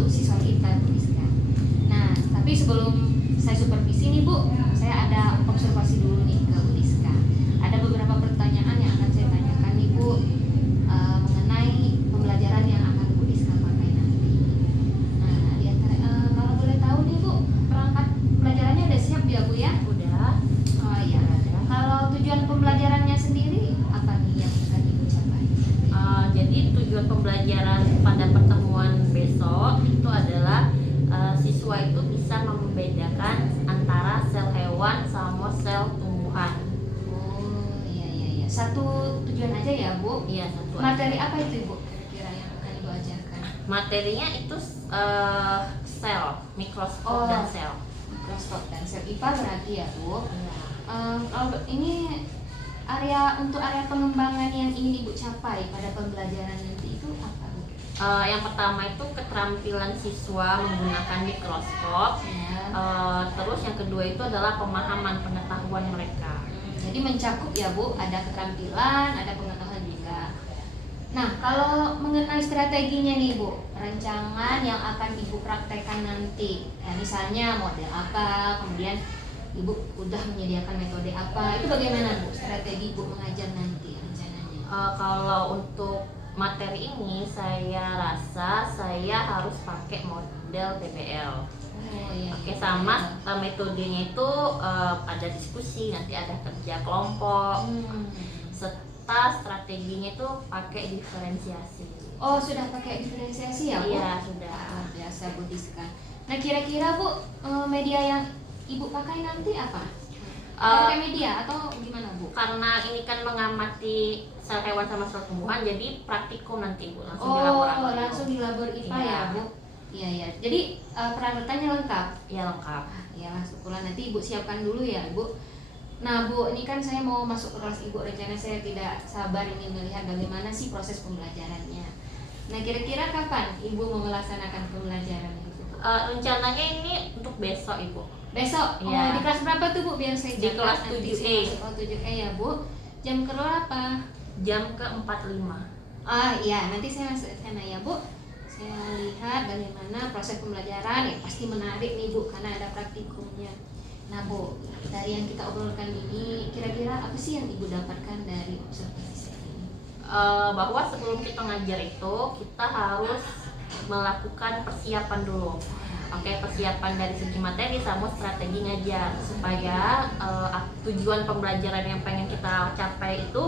untuk siswa kita, Bu Rizka. Nah, tapi sebelum saya supervisi nih Bu, saya ada observasi dulu nih ke Bu Rizka. Ada beberapa pertanyaan yang akan saya tanyakan nih Bu, mengenai pembelajaran yang akan Bu Rizka pakai nanti. Nah, di antara kalau boleh tahu nih Bu, perangkat pelajarannya udah siap ya Bu ya? Udah. Oh iya. Kalau tujuan pembelajarannya sendiri apa nih yang akan Ibu capai? Jadi tujuan pembelajaran pada pertemuan besok itu adalah siswa itu bisa membedakan antara sel hewan sama sel tumbuhan. Oh iya. Satu tujuan aja ya Bu? Iya, satu. Materi apa itu Ibu kira-kira yang akan Ibu ajarkan? Materinya itu sel, mikroskop dan sel. Mikroskop dan sel IPA berarti ya Bu? Iya. Kalau ini untuk area pengembangan yang ingin Ibu capai pada pembelajaran nanti itu apa Bu? Yang pertama itu keterampilan siswa menggunakan mikroskop. Ya. Terus yang kedua itu adalah pemahaman pengetahuan mereka. Jadi mencakup ya Bu, ada keterampilan, ada pengetahuan juga. Nah, kalau mengenai strateginya nih Bu, rancangan yang akan Ibu praktekkan nanti, misalnya model apa, kemudian Ibu udah menyediakan metode apa, itu bagaimana Bu strategi Ibu mengajar nanti rencananya? Kalau untuk materi ini saya rasa saya harus pakai model TBL. Oh, iya. Oke, sama metodenya itu ada diskusi, nanti ada kerja kelompok, serta strateginya itu pakai diferensiasi. Oh, sudah pakai diferensiasi ya Bu? Iya, sudah. Luar biasa Bu Rizka. Nah, kira-kira Bu, media yang Ibu pakai nanti apa? Pakai media atau gimana Bu? Karena ini kan mengamati sel hewan sama sel tumbuhan, jadi praktikum nanti Bu, langsung di laboratorium. Langsung di labor IPA Iya. ya Bu? Iya. Jadi peralatannya lengkap? Ya, lengkap. Iyalah, syukurlah, nanti Ibu siapkan dulu ya Bu. Nah Bu, ini kan saya mau masuk ke kelas Ibu, rencana saya tidak sabar ingin melihat bagaimana sih proses pembelajarannya. Nah, kira-kira kapan Ibu mau melaksanakan pembelajaran itu? Rencananya ini untuk besok Ibu. Besok? Iya. Di kelas berapa tuh Bu? Biar saya Di catat kelas nanti 7E. Oh 7E ya Bu. Jam berapa? Jam ke-45. Iya, nanti saya langsung ke sana ya Bu. Saya lihat bagaimana proses pembelajaran, ya pasti menarik nih Bu, karena ada praktikumnya. Nah Bu, dari yang kita obrolkan ini, kira-kira apa sih yang Ibu dapatkan dari observasi saya ini? Bahwa sebelum kita ngajar itu kita harus melakukan persiapan dulu. Oke, persiapan dari segi materi sama strategi ngajar supaya tujuan pembelajaran yang pengen kita capai itu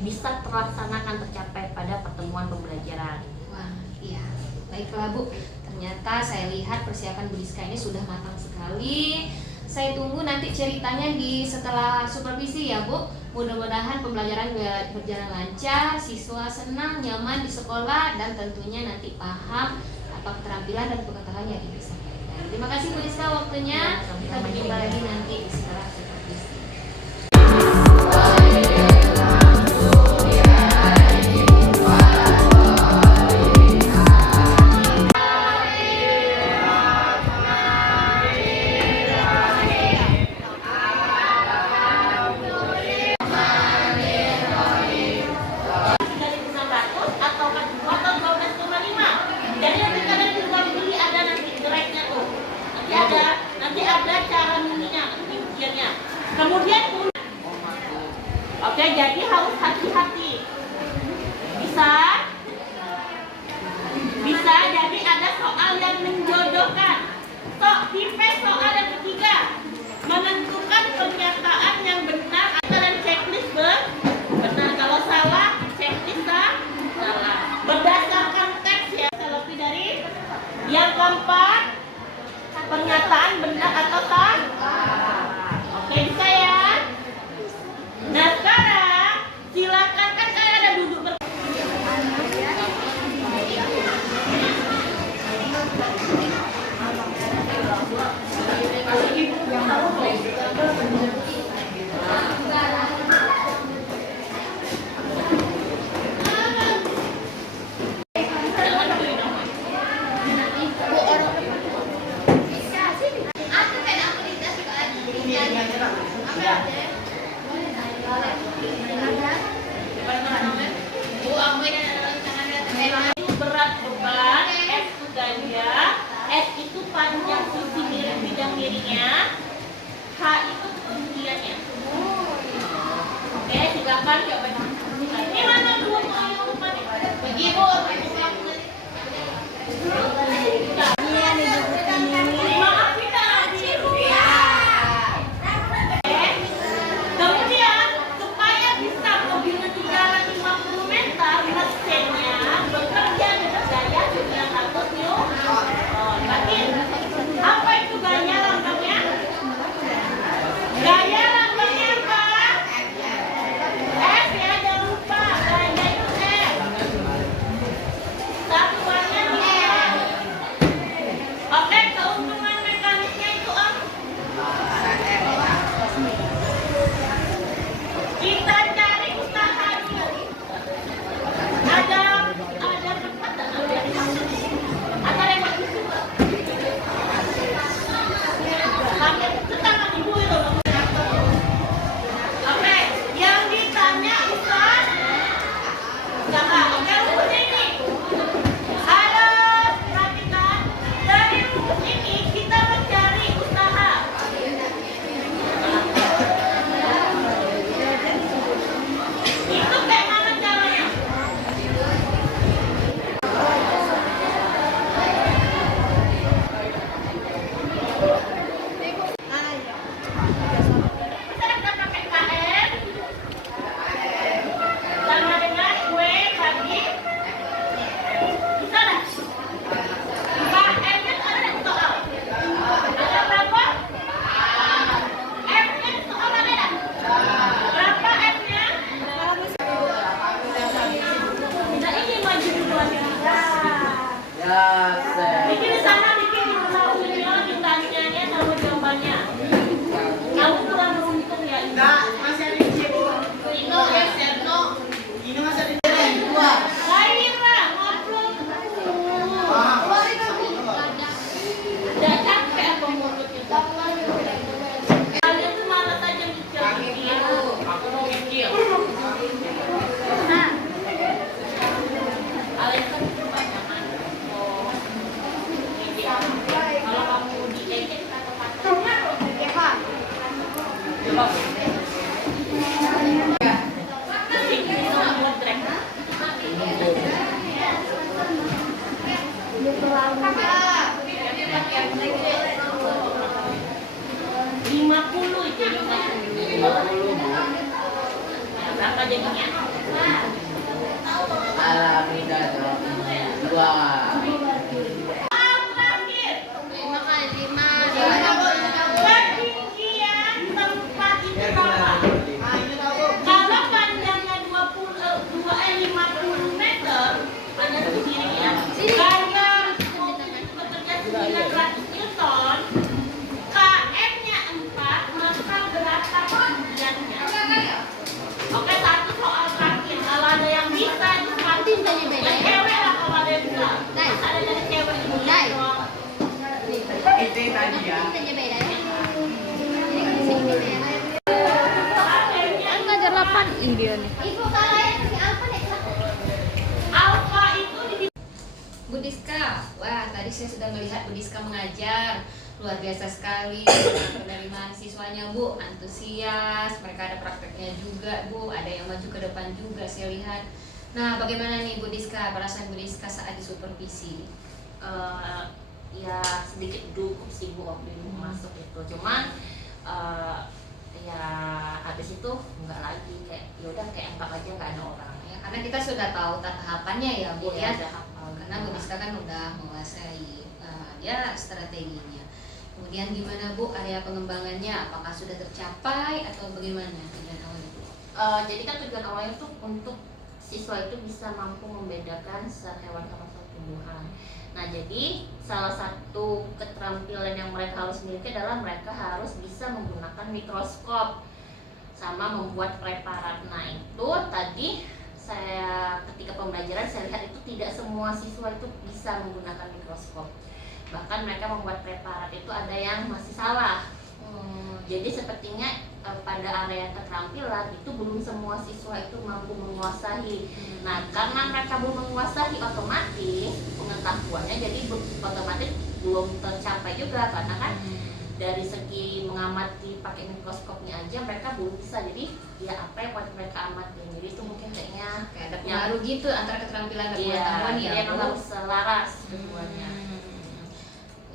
bisa tercapai pada pertemuan pembelajaran. Wah, iya. Baiklah Bu, ternyata saya lihat persiapan Bu Rizka ini sudah matang sekali. Saya tunggu nanti ceritanya setelah supervisi ya Bu. Mudah-mudahan pembelajaran berjalan lancar, siswa senang, nyaman di sekolah, dan tentunya nanti paham apa keterampilan dan pengetahuan yang Ibu sampaikan. Terima kasih Bu Rizka waktunya. Kita berjumpa lagi nanti setelah supervisi. Kemudian oke, jadi harus hati-hati. Bisa jadi ada soal yang menjodohkan. Tipe soal yang ketiga, menentukan pernyataan yang benar dan checklist benar. Kalau salah, checklist salah. Berdasarkan teks ya, lebih dari yang keempat, pernyataan benar atau salah. Oke, bisa ya. Nah, sekarang silakan, kan saya ada duduk berat beban, S sudahnya Bikin di sana, bikin di saunya, ditanyanya sama jawabannya. Kamu kurang beruntung ya. Enggak, masih ada di situ. Ino ya, Serno. Ini masih ada di dua. Laira, ngobrol. Udah capek apa mulutnya? Kalian tuh malas aja mikir-mikir. Aku mau mikir. Kalian kan kebanyakan ngomong. Kalau kamu diejek atau kata berapa jadinya? Alhamdulillah dua. Ketinggian tempat itu berapa? Kalau panjangnya 50 meter, Anda sendiri ya. Gaya mobil itu bekerja 900 Newton, KM-nya 4, maka berapa ketinggiannya? Oke, satu soal terakhir. Kalau ada yang bisa, itu pasti yang cewek lah kalau ada yang bisa. Ada dari cewek ini doang. Itu tadi ya. Ngajar 8 ih dia nih. Alfa itu di Bu Diska, wah tadi saya sudah melihat Bu Diska mengajar luar biasa sekali. Penerimaan siswanya Bu antusias, mereka ada prakteknya juga Bu, ada yang maju ke depan juga saya lihat. Nah bagaimana nih Bu Diska, perasaan Bu Diska saat disupervisi? ya sedikit gugup sih Bu waktu itu masuk itu. Cuman ya habis itu enggak lagi, kayak yaudah kayak anggap aja nggak ada orang. Ya, karena kita sudah tahu tahapannya ya Bu Iya, ya. ada hafal. Karena Bu Diska kan udah menguasai ya strateginya. Kemudian gimana Bu area pengembangannya? Apakah sudah tercapai atau bagaimana tujuan awalnya Bu? Jadi kan tujuan awalnya tuh untuk siswa itu bisa mampu membedakan zat hewan sama zat tumbuhan. Nah, jadi salah satu keterampilan yang mereka harus miliki adalah mereka harus bisa menggunakan mikroskop sama membuat preparat. Nah, itu tadi saya ketika pembelajaran saya lihat itu tidak semua siswa itu bisa menggunakan mikroskop. Bahkan mereka membuat preparat itu ada yang masih salah. Jadi sepertinya pada area keterampilan itu belum semua siswa itu mampu menguasai. Nah, karena mereka belum menguasai, otomatis pengetahuannya jadi otomatis belum tercapai juga, karena kan dari segi mengamati pakai mikroskopnya aja mereka belum bisa. Jadi ya apa yang mereka amati, jadi itu mungkin kayaknya Kayak ada pengaruh gitu antara keterampilan dan pengetahuan ya jadi Bu? emang harus selaras keduanya.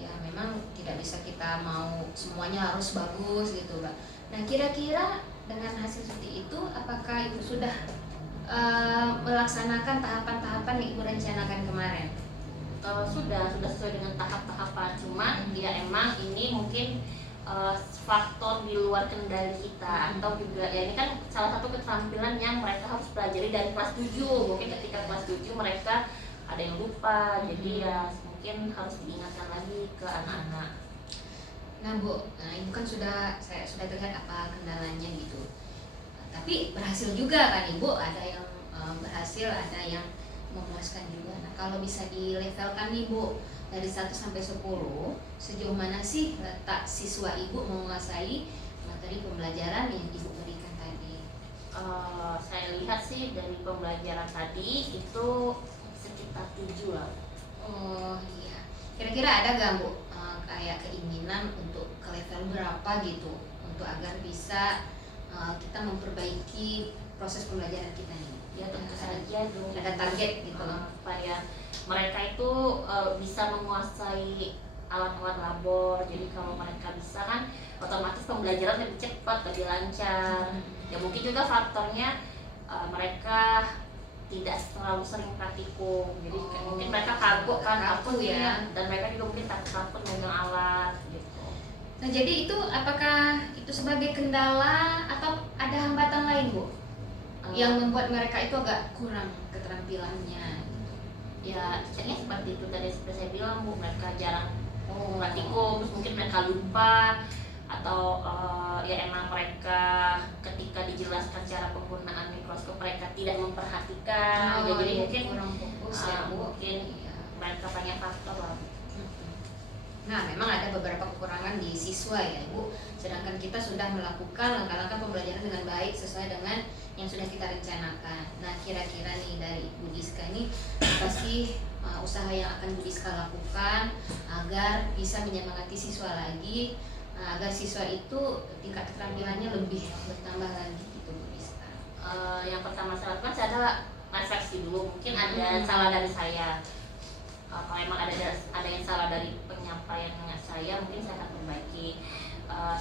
Ya memang tidak bisa kita mau semuanya harus bagus gitu Mbak. Nah kira-kira dengan hasil seperti itu apakah Ibu sudah melaksanakan tahapan-tahapan yang Ibu rencanakan kemarin? Sudah sesuai dengan tahap-tahapan. Cuman ya emang ini mungkin faktor di luar kendali kita, atau juga ya ini kan salah satu keterampilan yang mereka harus pelajari dari kelas 7. Mungkin ketika kelas 7 mereka ada yang lupa, jadi ya mungkin harus diingatkan lagi ke anak-anak. Nah Bu, nah Ibu kan saya sudah terlihat apa kendalanya gitu. Tapi berhasil juga kan Ibu, ada yang berhasil, ada yang memuaskan juga. Nah kalau bisa dilevelkan nih Bu, dari 1 sampai 10, sejauh mana sih letak siswa Ibu menguasai materi pembelajaran yang Ibu berikan tadi? Saya lihat sih dari pembelajaran tadi itu sekitar 7 lah. Oh iya, kira-kira ada gak Bu kayak keinginan untuk ke level berapa gitu, untuk agar bisa kita memperbaiki proses pembelajaran kita ini? Ya tentu saja dong. Ada target gitu. Supaya mereka itu bisa menguasai alat-alat labor. Jadi kalau mereka bisa kan otomatis pembelajaran lebih cepat, lebih lancar. Ya mungkin juga faktornya mereka tidak terlalu sering praktikum. Jadi mungkin mereka kagok kan kaku ya. Dan mereka juga mungkin takut megang alat gitu. Nah jadi itu apakah itu sebagai kendala atau ada hambatan lain Bu? Yang membuat mereka itu agak kurang keterampilannya gitu. ya ceknya seperti itu tadi seperti saya bilang Bu, mereka jarang praktikum, terus mungkin mereka lupa atau ya emang mereka ketika dijelaskan cara penggunaan mikroskop mereka tidak memperhatikan, ya, jadi mungkin kurang fokus ya Bu. mungkin Iya. mereka banyak faktor lah. Nah, memang ada beberapa kekurangan di siswa ya Ibu. Sedangkan kita sudah melakukan langkah-langkah pembelajaran dengan baik sesuai dengan yang sudah kita rencanakan. Nah, kira-kira nih dari Bu Diska ini apa sih usaha yang akan Bu Diska lakukan agar bisa menyemangati siswa lagi, agar siswa itu tingkat keterampilannya lebih bertambah lagi gitu Bu Diska? Yang pertama saya lakukan saya adalah refleksi dulu, mungkin ada salah dari saya. Kalau emang ada yang salah dari penyampaian saya, mungkin saya akan perbaiki.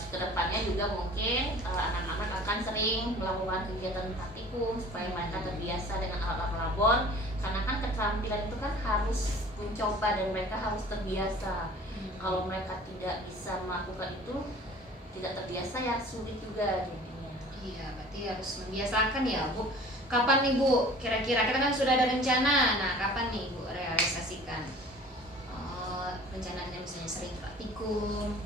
Kedepannya juga mungkin anak-anak akan sering melakukan kegiatan praktikum supaya mereka terbiasa dengan alat-alat labor, karena kan keterampilan itu kan harus mencoba dan mereka harus terbiasa. Kalau mereka tidak bisa melakukan itu, tidak terbiasa ya sulit juga jadinya. Iya, berarti harus membiasakan ya Bu. Kapan nih Bu? Kira-kira kita kan sudah ada rencana. Nah, kapan nih Bu realisasikan rencananya, misalnya sering praktikum?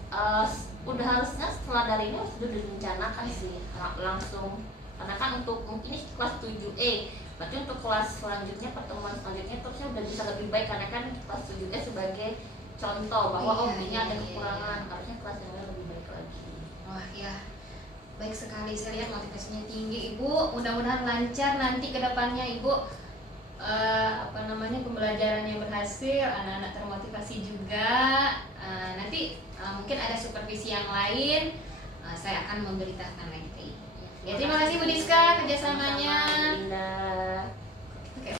Udah harusnya setelah dari ini sudah direncanakan sih langsung, karena kan untuk mungkin ini kelas 7E, berarti untuk kelas selanjutnya, pertemuan selanjutnya terusnya udah bisa lebih baik, karena kan kelas 7E sebagai contoh bahwa ini ada kekurangan, harusnya kelas yang lain lebih baik lagi. Wah ya, baik sekali, saya lihat motivasinya tinggi Ibu. Mudah-mudahan lancar nanti ke depannya Ibu. Pembelajarannya berhasil, anak-anak termotivasi juga. Nanti mungkin ada supervisi yang lain, saya akan memberitakan lagi ke Ibu. Ya, terima kasih Bu Diska kerjasamanya. Sama, Dinda.